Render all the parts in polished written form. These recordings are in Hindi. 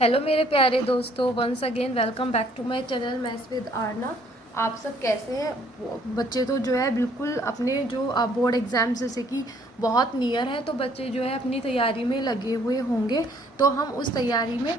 हेलो मेरे प्यारे दोस्तों, once again welcome back to my channel maths with Aarna. आप सब कैसे हैं? बच्चे तो जो है बिल्कुल अपने जो बोर्ड एग्ज़ाम्स जैसे कि बहुत नियर है, तो बच्चे जो है अपनी तैयारी में लगे हुए होंगे। तो हम उस तैयारी में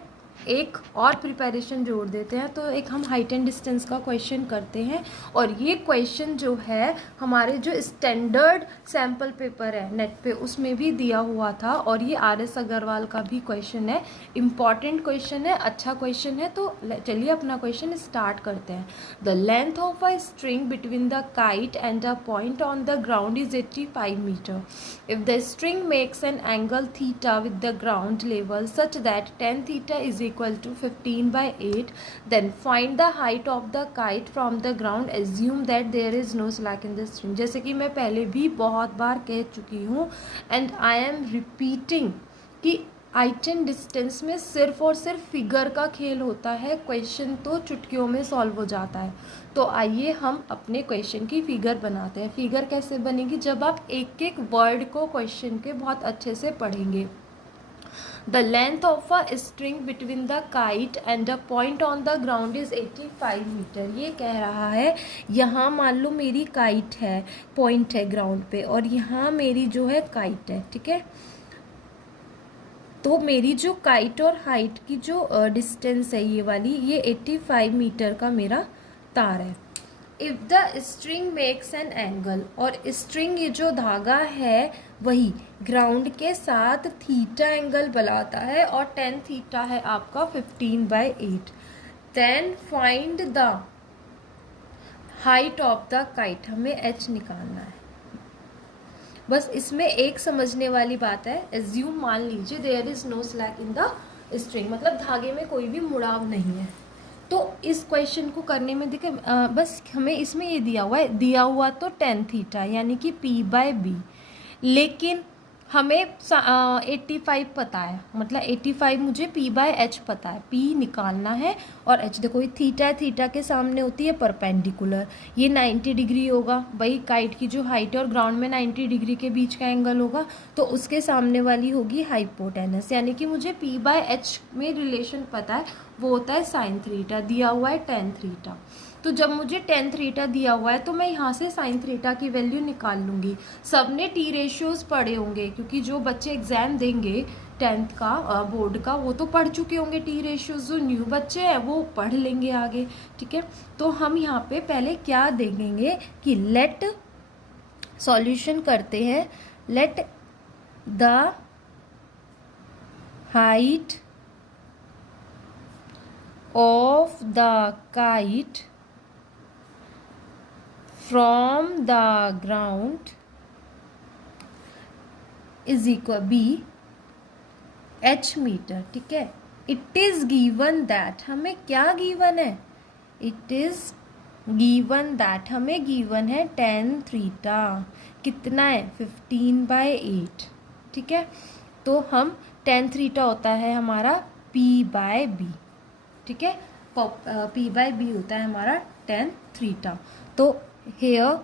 एक और प्रिपरेशन जोड़ देते हैं। तो एक हम हाइट एंड डिस्टेंस का क्वेश्चन करते हैं, और ये क्वेश्चन जो है हमारे जो स्टैंडर्ड सैम्पल पेपर है नेट पे उसमें भी दिया हुआ था, और ये RS अग्रवाल का भी क्वेश्चन है। इम्पॉर्टेंट क्वेश्चन है, अच्छा क्वेश्चन है। तो चलिए अपना क्वेश्चन स्टार्ट करते हैं। The length of a string between the kite and a point on the ground is 85 metre. If the string makes an angle theta with the ground level such that tan theta is equal to 15/8, then find the height of the kite from the ground. Assume that there is no slack in the string. जैसे कि मैं पहले भी बहुत बार कह चुकी हूँ, एंड आई एम रिपीटिंग कि हाइट एंड डिस्टेंस में सिर्फ और सिर्फ फिगर का खेल होता है। क्वेश्चन तो चुटकियों में सॉल्व हो जाता है। तो आइए हम अपने क्वेश्चन की फिगर बनाते हैं। फिगर कैसे बनेगी? जब आप एक एक वर्ड को क्वेश्चन के बहुत अच्छे से पढ़ेंगे। The length of a string between the kite and a point on the ground is 85 metre. ये कह रहा है, यहाँ मान लो मेरी काइट है, पॉइंट है ग्राउंड पे, और यहाँ मेरी जो है काइट है, ठीक है। तो मेरी जो काइट और हाइट की जो डिस्टेंस है ये वाली, ये 85 मीटर का मेरा तार है। If the string makes an angle, और स्ट्रिंग ये जो धागा है वही ग्राउंड के साथ थीटा एंगल बनाता है, और tan थीटा है आपका 15/8। Then find the height of the kite, हमें h निकालना है। बस इसमें एक समझने वाली बात है, एज्यूम मान लीजिए there is no slack in the string, मतलब धागे में कोई भी मुड़ाव नहीं है। तो इस क्वेश्चन को करने में देखिए बस हमें इसमें ये दिया हुआ है, दिया हुआ तो tan थीटा यानी कि P/B, लेकिन हमें 85 पता है, मतलब 85 मुझे P/H पता है, P निकालना है। और H देखो, ये थीटा है, थीटा के सामने होती है परपेंडिकुलर, ये 90 डिग्री होगा भाई। काइट की जो हाइट है और ग्राउंड में 90 डिग्री के बीच का एंगल होगा, तो उसके सामने वाली होगी हाइपोटेनस, यानी कि मुझे P/H में रिलेशन पता है, वो होता है साइन थीटा, दिया हुआ है tan थीटा। तो जब मुझे tan थीटा दिया हुआ है तो मैं यहाँ से साइन थीटा की वैल्यू निकाल लूँगी। सबने टी रेशियोज़ पढ़े होंगे, क्योंकि जो बच्चे एग्ज़ाम देंगे 10th का बोर्ड का, वो तो पढ़ चुके होंगे टी रेशियोज़। जो न्यू बच्चे हैं वो पढ़ लेंगे आगे, ठीक है। तो हम यहाँ पे पहले क्या देखेंगे कि लेट सॉल्यूशन करते हैं। Let the height of the kite from the ground is equal b h metre, ठीक है। इट इज गिवन दैट, हमें क्या गिवन है? इट इज गिवन दैट, हमें गिवन है tan थीटा कितना है? 15/8, ठीक है। तो हम tan थीटा होता है हमारा P/B, ठीक है। P/B होता है हमारा tan थीटा। तो हेयर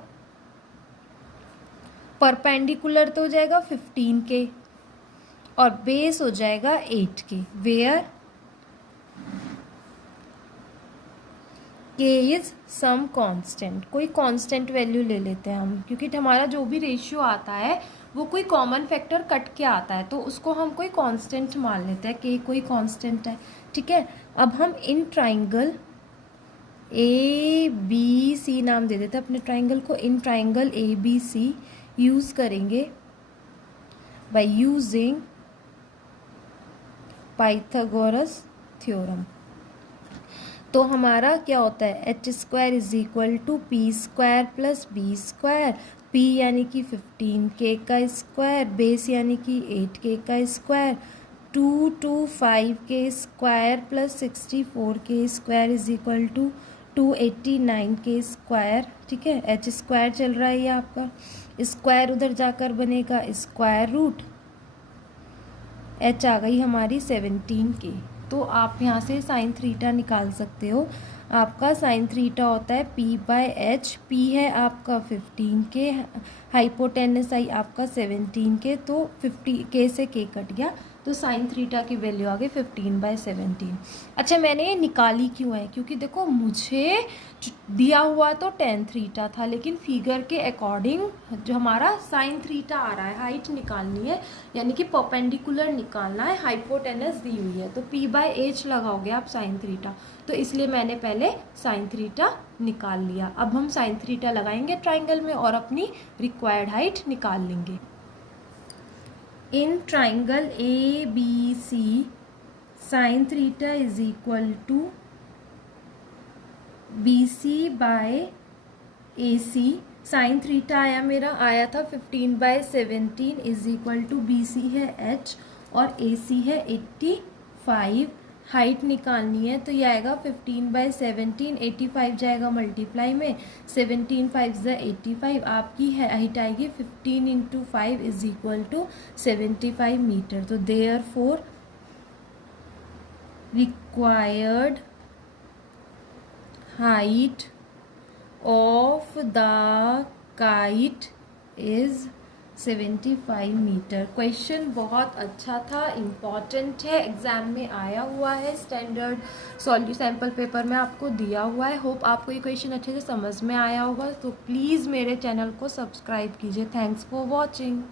परपेंडिकुलर तो हो जाएगा 15 के, और बेस हो जाएगा 8 के, वेयर के इज सम कांस्टेंट। कोई कांस्टेंट वैल्यू ले लेते हैं हम, क्योंकि हमारा जो भी रेशियो आता है वो कोई कॉमन फैक्टर कट के आता है, तो उसको हम कोई कांस्टेंट मान लेते हैं, के कोई कांस्टेंट है, ठीक है। अब हम इन ट्राइंगल ABC नाम दे देते हैं अपने ट्राइंगल को। इन ट्राइंगल ABC यूज़ करेंगे बाय यूजिंग पाइथागोरस थ्योरम। तो हमारा क्या होता है? h² is equal to P² + B²। P यानी कि 15K का स्क्वायर, बेस यानी कि 8K का square, 225K² + 64K² is equal to 289K², ठीक है। h² चल रहा है ये आपका, स्क्वायर उधर जाकर बनेगा स्क्वायर रूट, h आ गई हमारी 17K। तो आप यहाँ से साइन थीटा निकाल सकते हो। आपका साइन थीटा होता है P/H। P है आपका 15K, हाइपोटेनस आई आपका 17K, तो 50K से K कट गया, तो साइन थीटा की वैल्यू आ गई 15/17। अच्छा, मैंने ये निकाली क्यों है, क्योंकि देखो मुझे दिया हुआ तो टेन थीटा था, लेकिन फिगर के अकॉर्डिंग जो हमारा साइन थीटा आ रहा है, हाइट निकालनी है यानी कि परपेंडिकुलर निकालना है, हाइपोटेनस दी हुई है, तो p/h लगाओगे आप साइन थीटा, तो इसलिए मैंने पहले साइन थीटा निकाल लिया। अब हम साइन थीटा लगाएंगे ट्राइंगल में और अपनी रिक्वायर्ड हाइट निकाल लेंगे। In triangle ABC sine theta is equal to BC/AC। Sine theta आया था 15/17 इज इक्वल टू BC है h और AC है 85। हाइट निकालनी है तो ये आएगा 15/17, 85 जाएगा मल्टीप्लाई में, 17 5 ज़ा 85, आपकी हाइट आएगी 15 × 5 इज इक्वल टू 75 मीटर। तो therefore required height of the kite is 75 metre. Question बहुत अच्छा था, इम्पॉर्टेंट है, एग्जाम में आया हुआ है, स्टैंडर्ड सैम्पल पेपर में आपको दिया हुआ है। होप आपको ये क्वेश्चन अच्छे से समझ में आया होगा, तो प्लीज़ मेरे चैनल को सब्सक्राइब कीजिए। Thanks for watching.